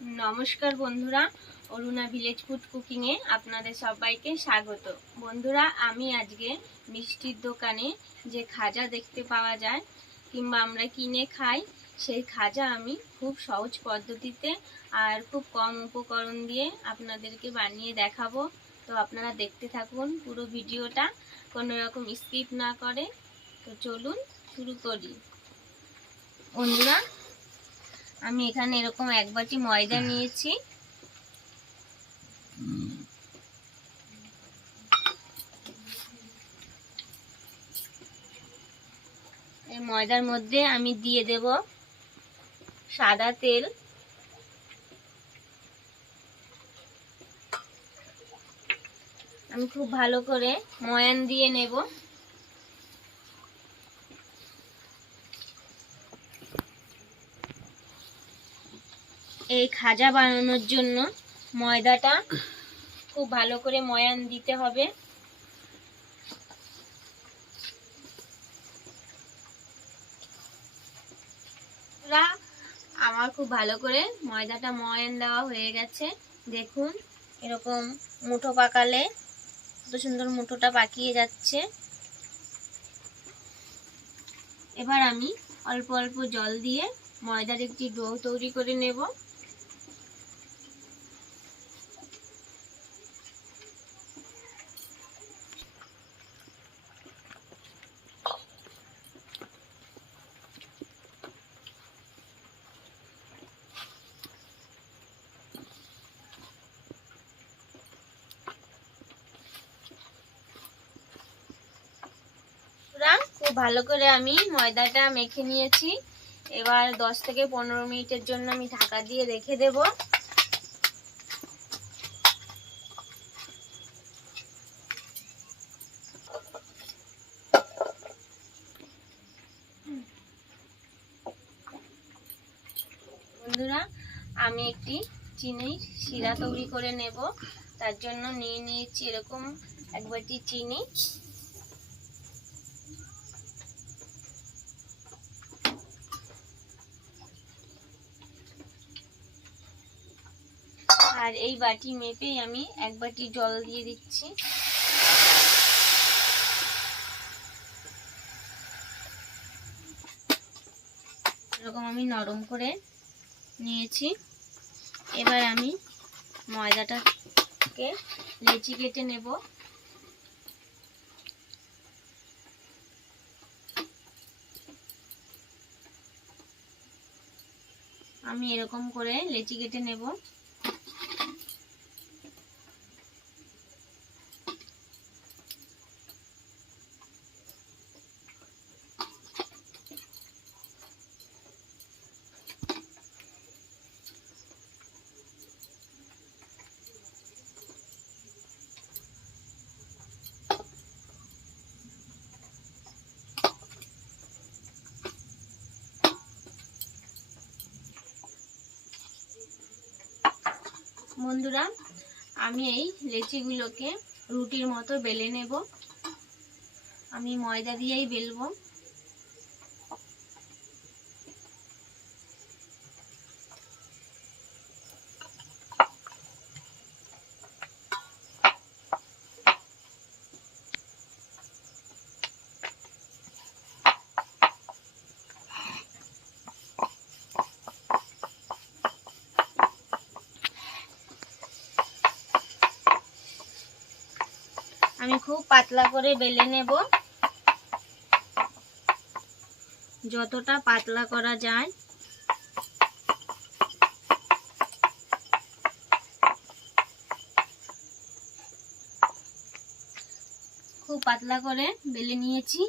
नमस्कार बंधुरा Aruna village food cooking এ আপনাদের সবাইকে স্বাগত। বন্ধুরা আমি আজকে মিষ্টির দোকানে যে খাজা দেখতে পাওয়া যায় কিংবা আমরা কিনে খাই সেই খাজা আমি খুব সহজ পদ্ধতিতে আর খুব কম উপকরণ দিয়ে আপনাদেরকে বানিয়ে দেখাবো। তো আপনারা দেখতে থাকুন পুরো ভিডিওটা, কোনো রকম স্কিপ না করে। তো চলুন শুরু করি। বন্ধুরা আমি এখানে এরকম এক বাটি ময়দা নিয়েছি। এই ময়দার মধ্যে আমি দিয়ে দেব সাদা তেল। আমি খুব ভালো করে ময়ান দিয়ে নেব। এই খাজা বানানোর জন্য ময়দাটা খুব ভালো করে ময়ান দিতে হবে। আমার খুব ভালো করে ময়দাটা ময়ান দেওয়া হয়ে গেছে। দেখুন এরকম মুঠো পাকালে কত সুন্দর মুঠোটা পাকিয়ে যাচ্ছে। এবার আমি অল্প অল্প জল দিয়ে ময়দার একটি ডো তৈরি করে নেব। খুব ভালো করে আমি ময়দাটা মেখে নিয়েছি। এবার 10 থেকে 15 মিনিটের জন্য আমি ঢাকা দিয়ে রেখে দেব। বন্ধুরা আমি একটি চিনির শিরা তৈরি করে নেব। তার জন্য নিয়ে নিয়েছি এরকম এক বাটি চিনি। আর এই বাটি মেপেই আমি এক বাটি জল দিয়ে দিচ্ছি। এরকম আমি নরম করে নিয়েছি। এবার আমি ময়দাটাকে লেচি কেটে নেব। আমি এরকম করে লেচি কেটে নেব। বন্ধুরা আমি এই লেচিগুলোকে রুটির মতো বেলে নেব। আমি ময়দা দিয়েই বেলবো। আমি খুব পাতলা করে বেলে নেব, যতটা পাতলা করা যায়। খুব পাতলা করে বেলে নিয়েছি।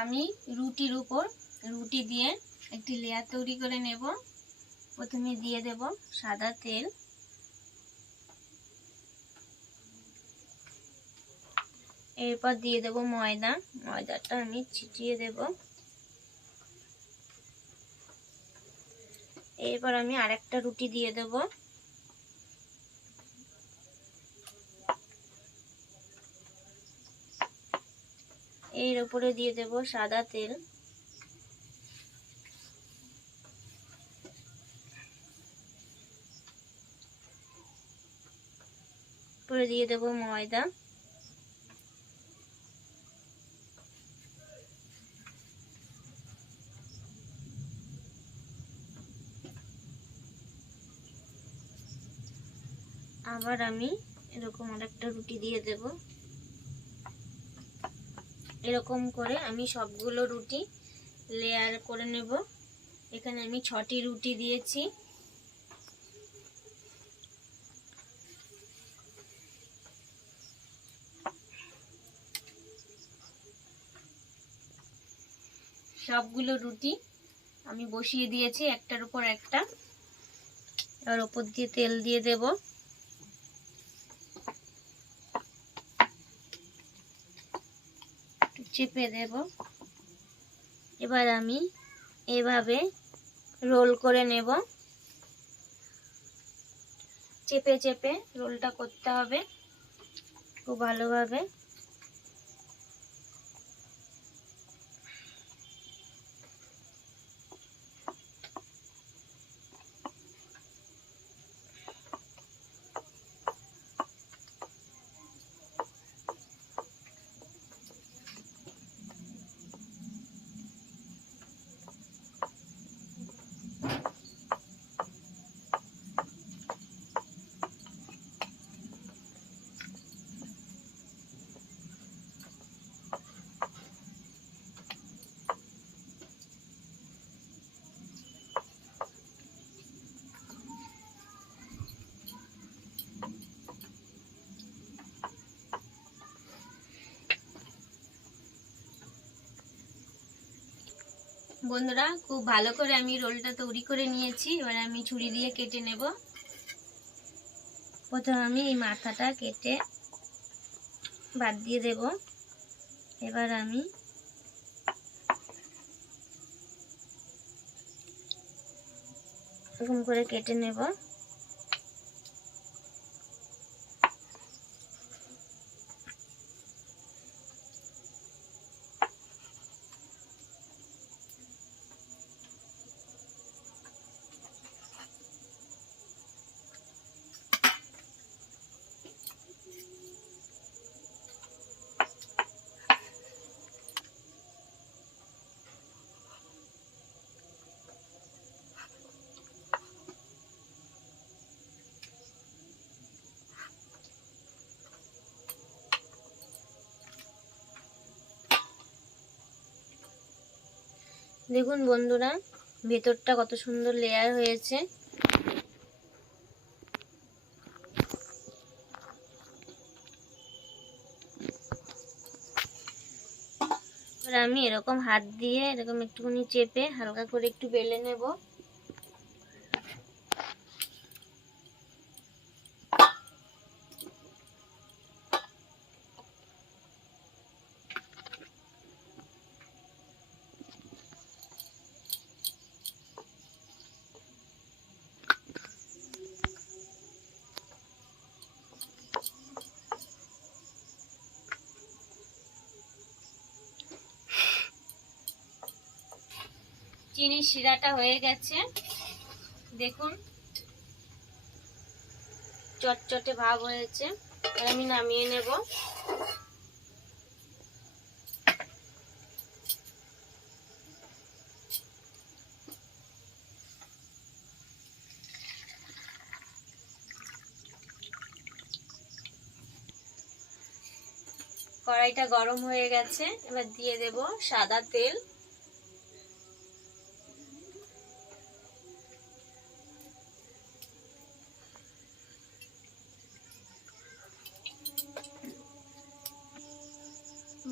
আমি রুটির উপর রুটি দিয়ে একটি লেয়ার তৈরি করে নেব। প্রথমে দিয়ে দেব সাদা তেল, এরপর দিয়ে দেব ময়দা। ময়দাটা আমি ছিটিয়ে দেব। এরপর আমি আরেকটা রুটি দিয়ে দেব। এর উপরে দিয়ে দেব সাদা তেল। উপরে দিয়ে দেব ময়দা। আবার আমি এরকম আরেকটা রুটি দিয়ে দেব। এরকম করে আমি সবগুলো রুটি লেয়ার করে নেব। এখানে আমি 6টি রুটি দিয়েছি। সবগুলো রুটি আমি বসিয়ে দিয়েছি একটার উপর একটা। আর উপর দিয়ে তেল দিয়ে দেব। চেপে দেব। এবার আমি এভাবে রোল করে নেব। চেপে চেপে রোলটা করতে হবে খুব ভালোভাবে। বন্ধুরা, খুব ভালো করে আমি রোলটা তৈরি করে নিয়েছি। এবার আমি ছুরি দিয়ে কেটে নেব। প্রথমে আমি এই মাথাটা কেটে বাদ দিয়ে দেব। এবার আমি এরকম করে কেটে নেব। দেখুন বন্ধুরা, ভেতরটা কত সুন্দর লেয়ার হয়েছে। এবার আমি এরকম হাত দিয়ে এরকম একটুখানি চেপে হালকা করে একটু বেলে নেব। চিনির শিরাটা হয়ে গেছে, দেখুন চটচটে ভাব হয়েছে। আর আমি নামিয়ে নেব। কড়াইটা গরম হয়ে গেছে, এবার দিয়ে দেব সাদা তেল।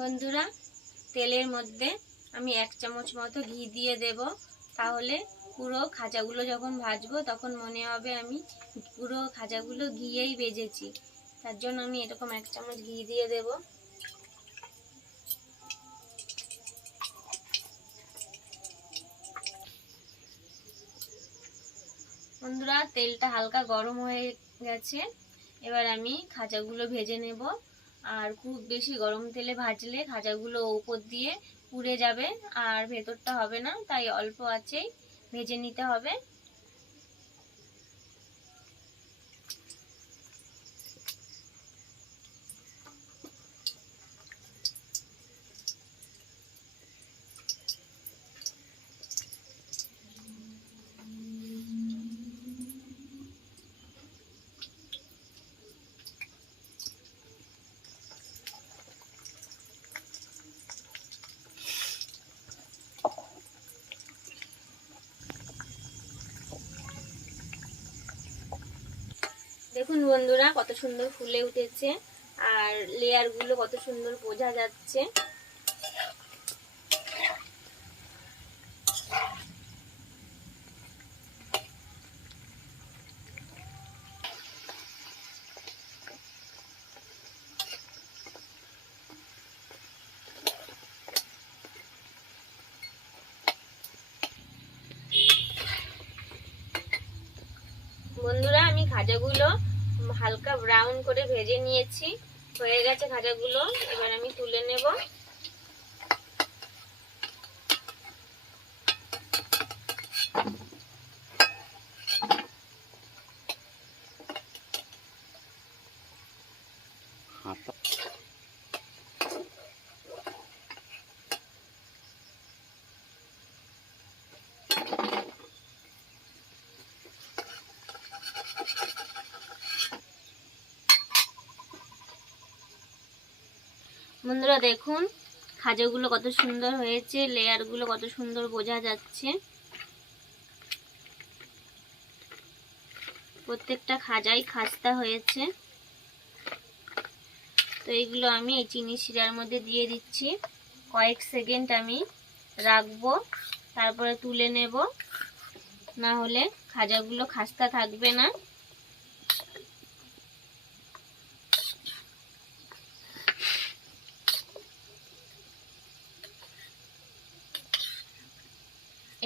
বন্ধুরা, তেলের মধ্যে আমি 1 চামচ মতো ঘি দিয়ে দেব। তাহলে পুরো খাজাগুলো যখন ভাজবো তখন মনে হবে আমি পুরো খাজাগুলো ঘিয়েই ভেজেছি। তার জন্য আমি এরকম 1 চামচ ঘি দিয়ে দেব। বন্ধুরা, তেলটা হালকা গরম হয়ে গেছে। এবার আমি খাজাগুলো ভেজে নেব। আর খুব বেশি গরম তেলে ভাজলে খাজাগুলো উপর দিয়ে পুড়ে যাবে আর ভেতরটা হবে না, তাই অল্প আঁচেই ভেজে নিতে হবে। দেখুন বন্ধুরা, কত সুন্দর ফুলে উঠেছে আর লেয়ারগুলো কত সুন্দর বোঝা যাচ্ছে। বন্ধুরা, আমি খাজাগুলো হালকা ব্রাউন করে ভেজে নিয়েছি। হয়ে গেছে খাজাগুলো, এবার আমি তুলে নেব। বন্ধুরা দেখুন, খাজাগুলো কত সুন্দর হয়েছে, লেয়ারগুলো কত সুন্দর বোঝা যাচ্ছে। প্রত্যেকটা খাজাই খাস্তা হয়েছে। তো এইগুলো আমি এই চিনি শিরার মধ্যে দিয়ে দিচ্ছি। কয়েক সেকেন্ড আমি রাখবো, তারপরে তুলে নেব, না হলে খাজাগুলো খাস্তা থাকবে না।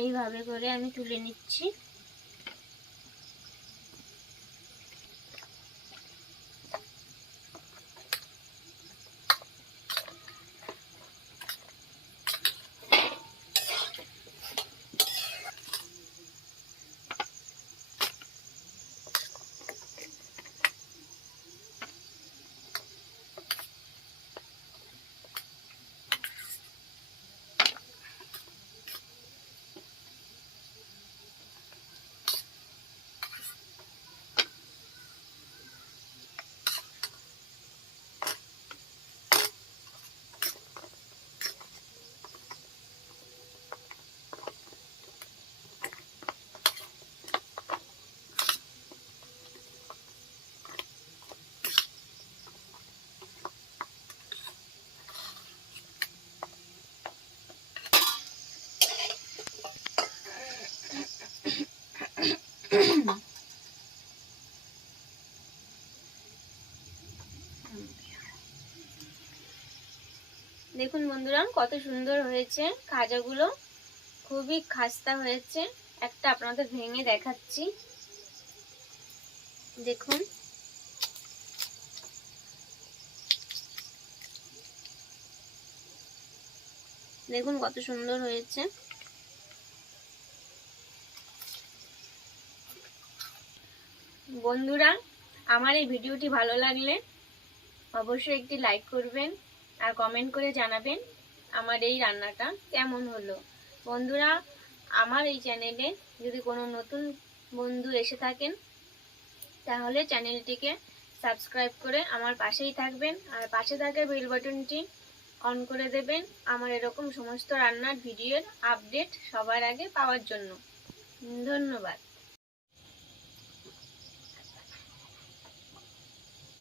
এইভাবে করে আমি তুলে নিচ্ছি। দেখুন বন্ধুরা, কত সুন্দর হয়েছে খাজাগুলো, খুবই খাস্তা হয়েছে। একটা আপনাদের ভেঙে দেখাচ্ছি, দেখুন। দেখুন কত সুন্দর হয়েছে। বন্ধুরা, আমার এই ভিডিওটি ভালো লাগলে অবশ্যই একটি লাইক করবেন আর কমেন্ট করে জানাবেন আমার এই রান্নাটা কেমন হলো। বন্ধুরা, আমার এই চ্যানেলে যদি কোনো নতুন বন্ধু এসে থাকেন তাহলে চ্যানেলটিকে সাবস্ক্রাইব করে আমার পাশেই থাকবেন আর পাশে থাকা বেল বাটনটি অন করে দেবেন আমার এরকম সমস্ত রান্নার ভিডিওর আপডেট সবার আগে পাওয়ার জন্য। ধন্যবাদ।